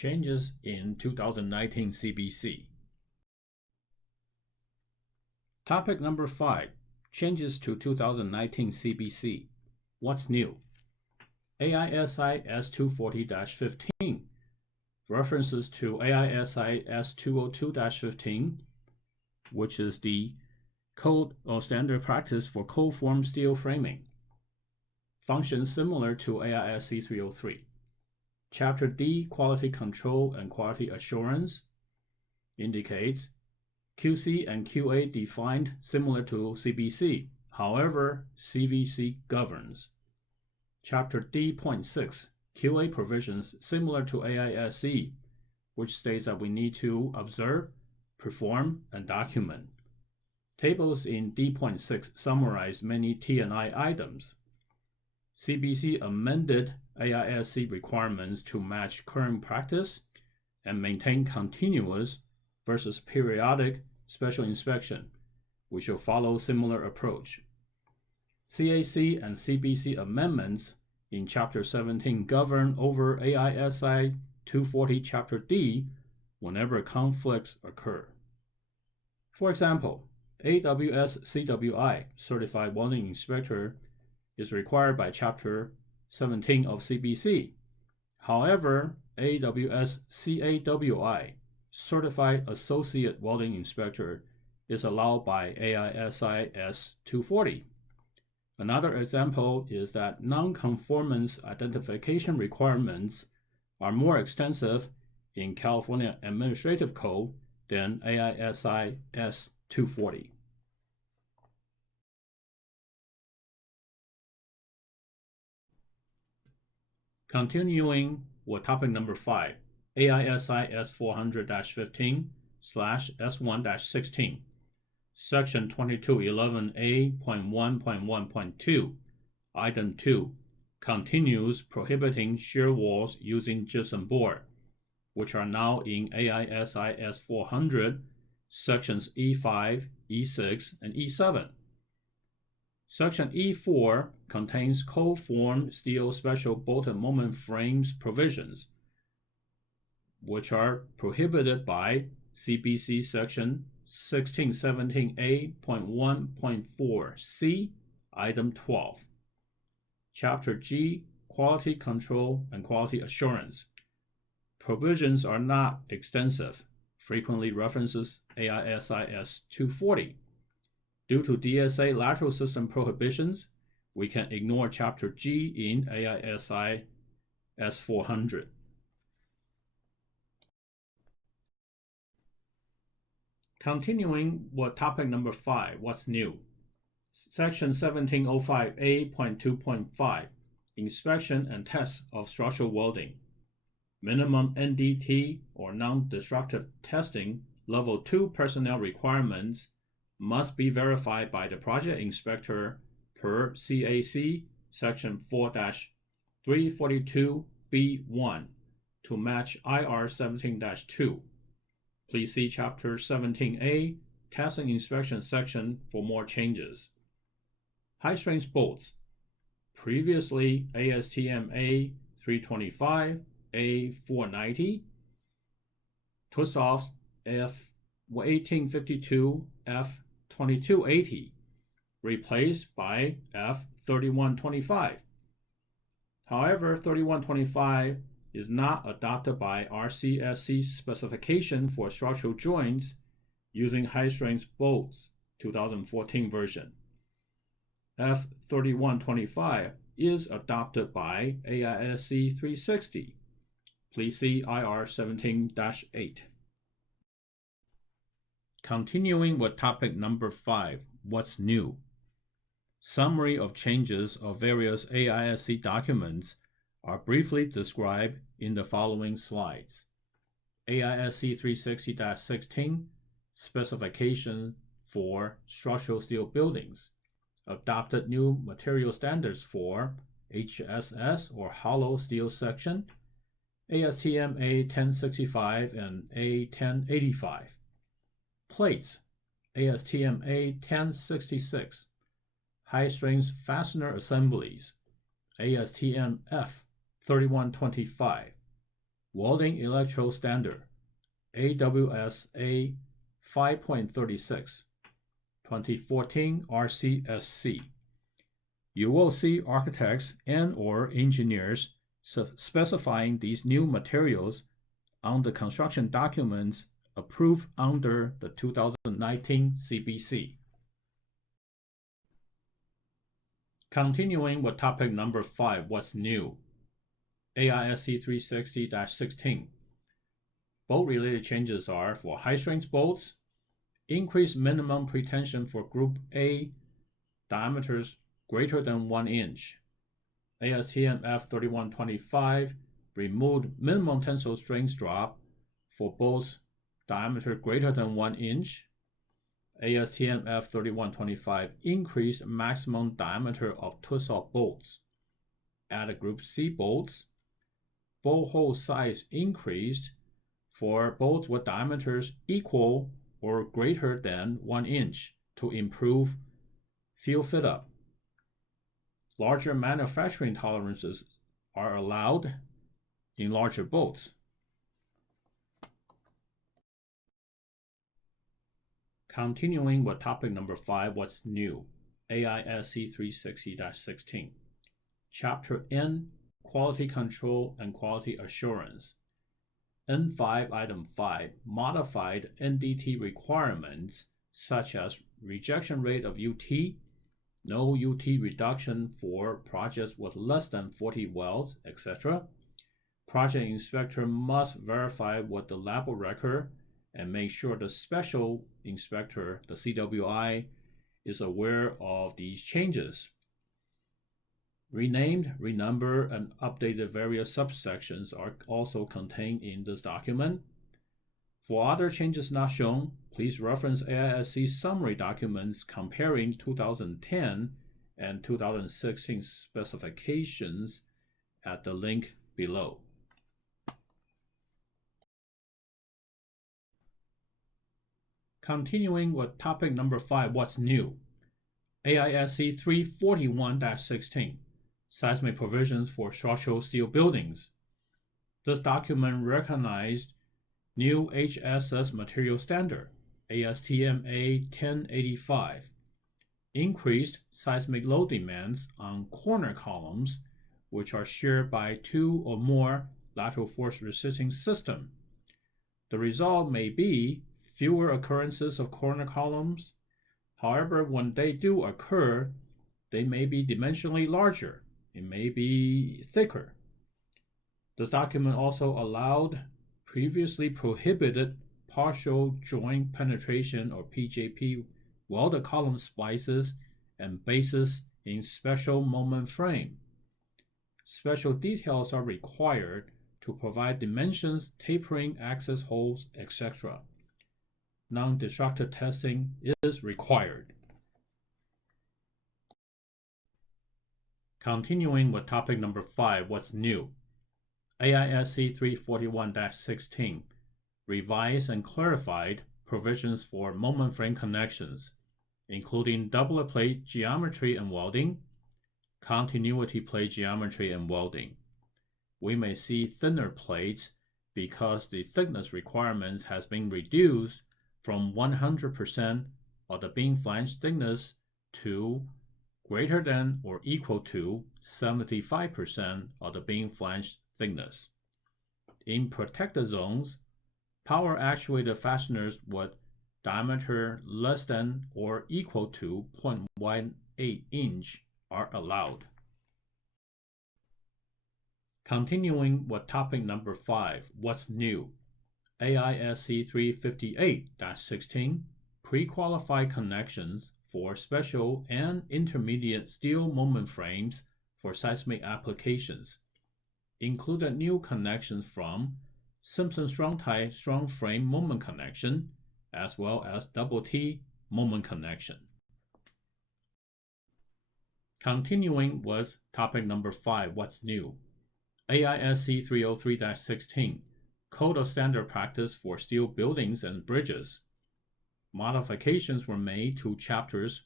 Changes in 2019 CBC. Topic number 5. Changes to 2019 CBC. What's new? AISI S240-15 references to AISI S02-15, which is the code or standard practice for cold-form steel framing. Functions similar to AISC 303. Chapter D, Quality Control and Quality Assurance, indicates QC and QA defined similar to CBC. However, CBC governs. Chapter D.6, QA provisions similar to AISC, which states that we need to observe, perform, and document. Tables in D.6 summarize many T&I items. CBC amended AISC requirements to match current practice and maintain continuous versus periodic special inspection. We shall follow similar approach. CAC and CBC amendments in Chapter 17 govern over AISI 240 Chapter D whenever conflicts occur. For example, AWS CWI, Certified Welding Inspector, is required by Chapter 17 of CBC. However, AWS CAWI, Certified Associate Welding Inspector, is allowed by AISI S240. Another example is that non-conformance identification requirements are more extensive in California Administrative Code than AISI S240. Continuing with topic number 5, AISI S400-15/S1-16, Section 2211A.1.1.2, Item 2, continues prohibiting shear walls using gypsum board, which are now in AISI S400, Sections E5, E6, and E7. Section E4 contains cold-form steel special bolted moment frames provisions, which are prohibited by CBC Section 1617A.1.4C, Item 12. Chapter G, Quality Control and Quality Assurance. Provisions are not extensive, frequently references AISI S240. Due to DSA lateral system prohibitions, we can ignore Chapter G in AISI S400. Continuing with topic number 5, what's new? Section 1705A.2.5, Inspection and Test of Structural Welding. Minimum NDT or non-destructive testing Level 2 personnel requirements must be verified by the project inspector per CAC Section 4-342B1 to match IR 17-2. Please see Chapter 17A, Testing Inspection section for more changes. High-strength bolts. Previously ASTM A325, A490, twist-offs F1852, F2280, replaced by F3125. However, 3125 is not adopted by RCSC specification for structural joints using high-strength bolts 2014 version. F3125 is adopted by AISC 360. Please see IR 17-8. Continuing with topic number 5, what's new? Summary of changes of various AISC documents are briefly described in the following slides. AISC 360-16, Specification for Structural Steel Buildings, adopted new material standards for HSS or hollow steel section, ASTM A1065 and A1085. Plates, ASTM A1066. High-strength fastener assemblies, ASTM F3125. Welding Electrode Standard, AWSA 5.36, 2014 RCSC. You will see architects and/or engineers specifying these new materials on the construction documents approved under the 2019 CBC. Continuing with topic number 5, what's new? AISC 360-16. Bolt-related changes are for high-strength bolts, increase minimum pretension for Group A diameters greater than 1 inch. ASTM F3125 removed minimum tensile strength drop for bolts diameter greater than 1 inch. ASTM F3125 increased maximum diameter of twist-off bolts. Added Group C bolts. Bolt hole size increased for bolts with diameters equal or greater than 1 inch to improve field fit-up. Larger manufacturing tolerances are allowed in larger bolts. Continuing with topic number 5, what's new? AISC 360-16. Chapter N, Quality Control and Quality Assurance. N5 Item 5, modified NDT requirements such as rejection rate of UT, no UT reduction for projects with less than 40 welds, etc. Project inspector must verify with the lab record and make sure the special inspector, the CWI, is aware of these changes. Renamed, renumbered, and updated various subsections are also contained in this document. For other changes not shown, please reference AISC summary documents comparing 2010 and 2016 specifications at the link below. Continuing with topic number 5, what's new? AISC 341-16, Seismic Provisions for Structural Steel Buildings. This document recognized new HSS material standard, ASTM A1085, increased seismic load demands on corner columns, which are shared by 2 or more lateral force resisting systems. The result may be fewer occurrences of corner columns. However, when they do occur, they may be dimensionally larger. It may be thicker. This document also allowed previously prohibited partial joint penetration or PJP welded column splices and bases in special moment frame. Special details are required to provide dimensions, tapering, access holes, etc. Non-destructive testing is required. Continuing with topic number 5, what's new? AISC 341-16, revised and clarified provisions for moment frame connections, including doublet plate geometry and welding, continuity plate geometry and welding. We may see thinner plates because the thickness requirements has been reduced from 100% of the beam flange thickness to greater than or equal to 75% of the beam flange thickness. In protected zones, power actuated fasteners with diameter less than or equal to 0.18 inch are allowed. Continuing with topic number 5, what's new? AISC 358-16, pre-qualified connections for special and intermediate steel moment frames for seismic applications. Included new connections from Simpson Strong-Tie strong frame moment connection, as well as double T moment connection. Continuing with topic number 5, what's new? AISC 303-16, Code of Standard Practice for Steel Buildings and Bridges. Modifications were made to chapters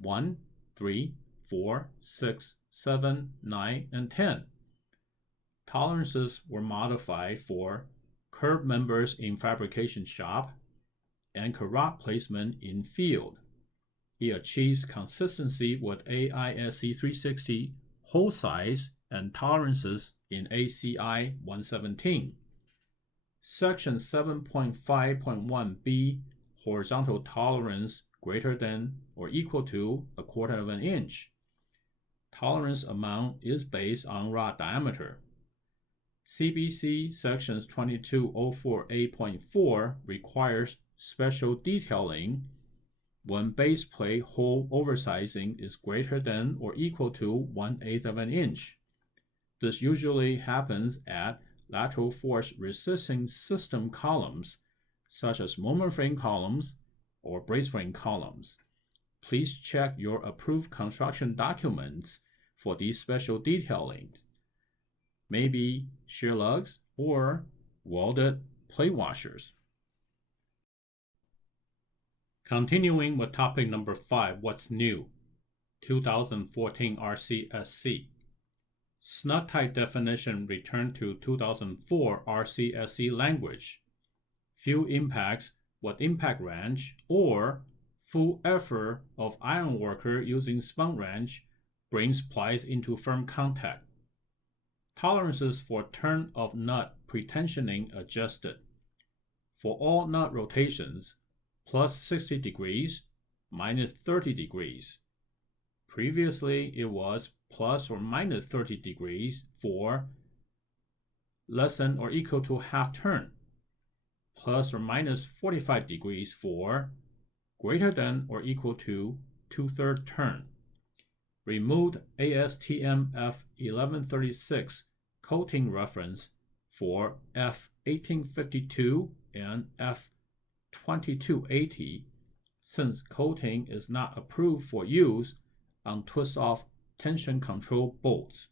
1, 3, 4, 6, 7, 9, and 10. tolerances were modified for curb members in fabrication shop and carrot placement in field. He achieves consistency with AISC 360 hole size and tolerances in ACI 117. Section 7.5.1b, horizontal tolerance greater than or equal to 1/4 of an inch. Tolerance amount is based on rod diameter. CBC sections 2204A.4 requires special detailing when base plate hole oversizing is greater than or equal to 1/8 of an inch. This usually happens at lateral force resisting system columns, such as moment frame columns or brace frame columns. Please check your approved construction documents for these special detailings. Maybe shear lugs or welded plate washers. Continuing with topic number 5, what's new? 2014 RCSC. Snug tight definition returned to 2004 RCSC language. Few impacts with impact wrench or full effort of iron worker using spun wrench brings plies into firm contact. Tolerances for turn of nut pretensioning adjusted. For all nut rotations, plus 60 degrees, minus 30 degrees. Previously, it was plus or minus 30 degrees for less than or equal to half turn, plus or minus 45 degrees for greater than or equal to 2/3 turn. Removed ASTM F1136 coating reference for F1852 and F2280 since coating is not approved for use on twist-off tension control bolts.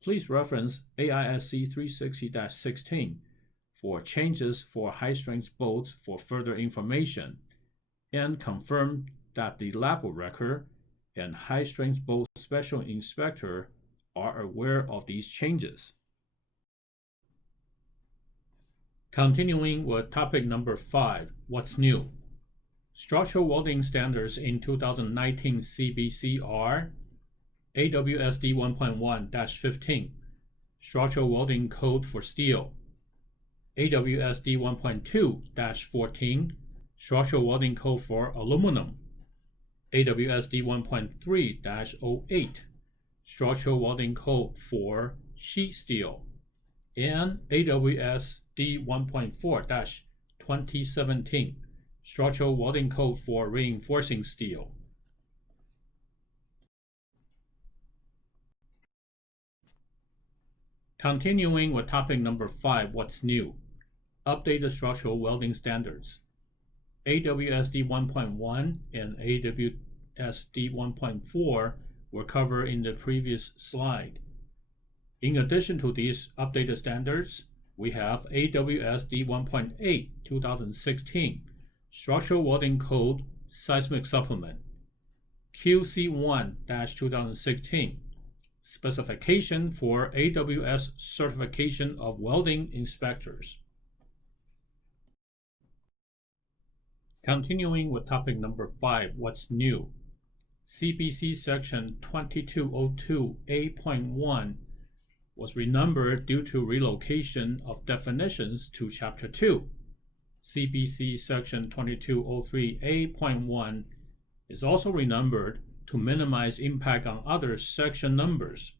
Please reference AISC 360-16 for changes for high-strength bolts for further information, and confirm that the lab record and high-strength bolt special inspector are aware of these changes. Continuing with topic number 5, what's new? Structural welding standards in 2019 CBC are AWSD 1.1-15, Structural Welding Code for Steel, AWSD 1.2-14, Structural Welding Code for Aluminum, AWSD 1.3-08, Structural Welding Code for Sheet Steel, and AWSD 1.4-2017, Structural Welding Code for Reinforcing Steel. Continuing with topic number 5, what's new? Updated structural welding standards. AWSD 1.1 and AWSD 1.4 were covered in the previous slide. In addition to these updated standards, we have AWSD 1.8 2016 Structural Welding Code Seismic Supplement, QC1-2016 Specification for AWS Certification of Welding Inspectors. Continuing with topic number 5, what's new? CBC section 2202A.1 was renumbered due to relocation of definitions to Chapter 2. CBC section 2203A.1 is also renumbered to minimize impact on other section numbers.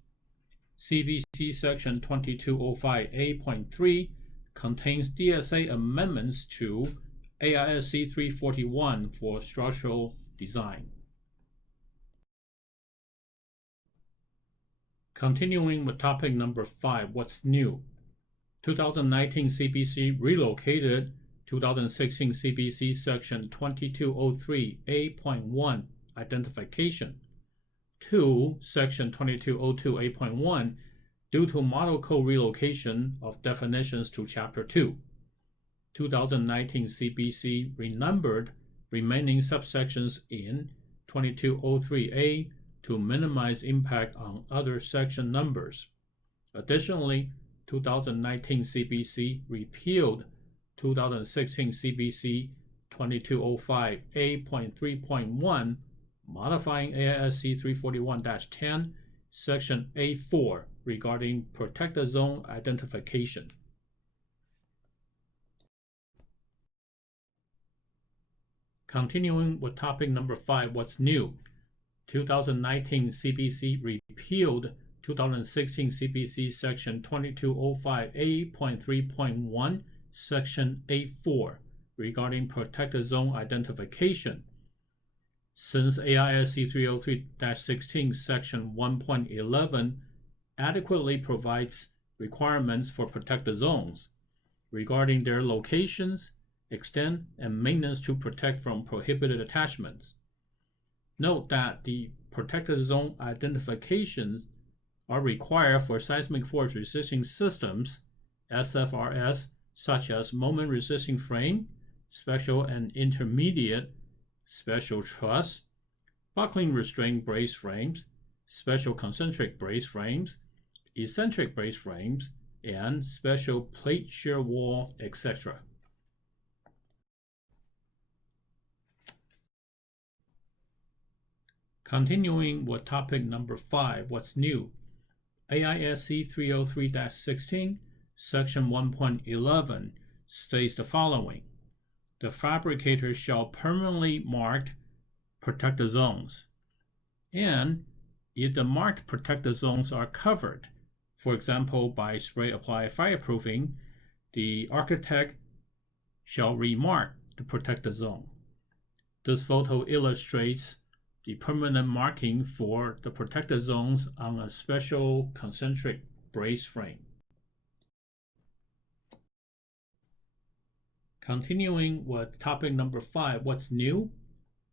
CBC section 2205A.3 contains DSA amendments to AISC 341 for structural design. Continuing with topic number 5, what's new? 2019 CBC relocated 2016 CBC section 2203A.1 identification to section 2202A.1 due to model code relocation of definitions to Chapter 2. 2019 CBC renumbered remaining subsections in 2203A to minimize impact on other section numbers. Additionally, 2019 CBC repealed 2016 CBC 2205A.3.1, modifying AISC 341-10, Section A4 regarding protected zone identification. Continuing with topic number 5, what's new? 2019 CBC repealed 2016 CBC Section 2205A.3.1, Section A4 regarding protected zone identification. Since AISC 303-16 Section 1.11 adequately provides requirements for protected zones regarding their locations, extent, and maintenance to protect from prohibited attachments. Note that the protected zone identifications are required for seismic force resisting systems, SFRS, such as moment resisting frame, special and intermediate, special truss, buckling restraint brace frames, special concentric brace frames, eccentric brace frames, and special plate shear wall, etc. Continuing with topic number 5, what's new? AISC 303-16, Section 1.11 states the following. The fabricator shall permanently mark protected zones. And if the marked protected zones are covered, for example by spray-apply fireproofing, the architect shall remark the protected zone. This photo illustrates the permanent marking for the protected zones on a special concentric brace frame. Continuing with topic number 5, what's new?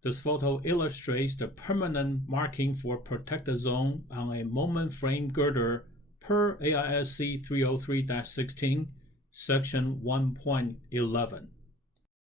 This photo illustrates the permanent marking for protected zone on a moment frame girder per AISC 303-16, Section 1.11.